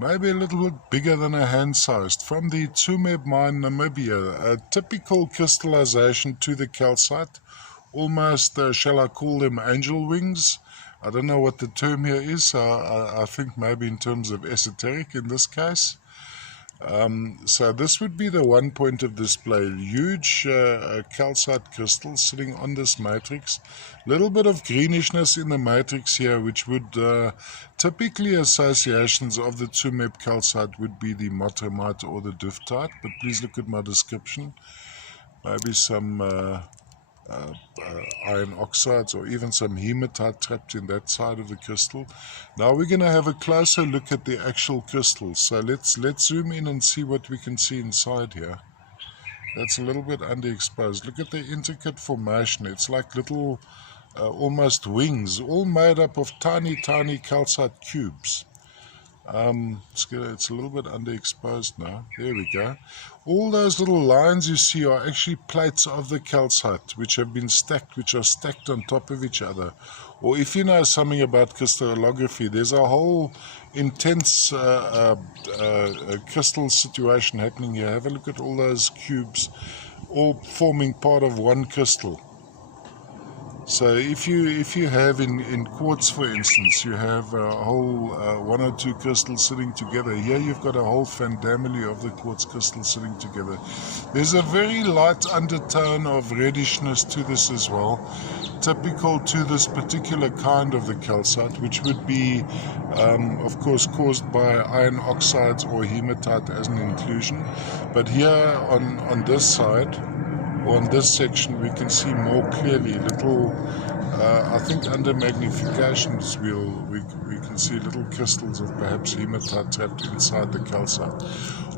maybe a little bit bigger than a hand-sized, from the Tsumeb mine, Namibia. A typical crystallization to the calcite, almost, shall I call them angel wings? I don't know what the term here is. I think maybe in terms of esoteric in this case. So this would be the one point of display. Huge calcite crystal sitting on this matrix. Little bit of greenishness in the matrix here, which would typically associations of the Tsumeb calcite would be the motormite or the duftite. But please look at my description. Maybe some iron oxides or even some hematite trapped in that side of the crystal. Now we're going to have a closer look at the actual crystals. So let's zoom in and see what we can see inside here. That's a little bit underexposed. Look at the intricate formation. It's like little almost wings, all made up of tiny calcite cubes. It's a little bit underexposed now. There we go. All those little lines you see are actually plates of the calcite which have been stacked, which are stacked on top of each other. Or if you know something about crystallography, there's a whole intense crystal situation happening here. Have a look at all those cubes all forming part of one crystal. So if you have in quartz, for instance, you have a whole one or two crystals sitting together. Here you've got a whole family of the quartz crystals sitting together. There's a very light undertone of reddishness to this as well, typical to this particular kind of the calcite, which would be, of course, caused by iron oxides or hematite as an inclusion. But here on this side, on this section, we can see more clearly little, I think under magnifications we can see little crystals of perhaps hematite trapped inside the calcite.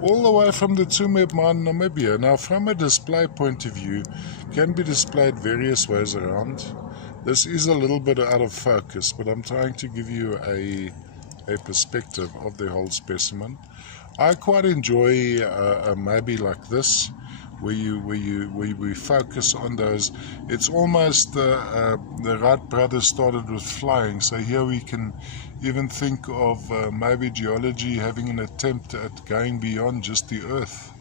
All the way from the Tsumeb mine, Namibia. Now from a display point of view, can be displayed various ways around. This is a little bit out of focus, but I'm trying to give you a perspective of the whole specimen. I quite enjoy maybe like this, where we focus on those. It's almost the Wright brothers started with flying, so here we can even think of maybe geology having an attempt at going beyond just the earth.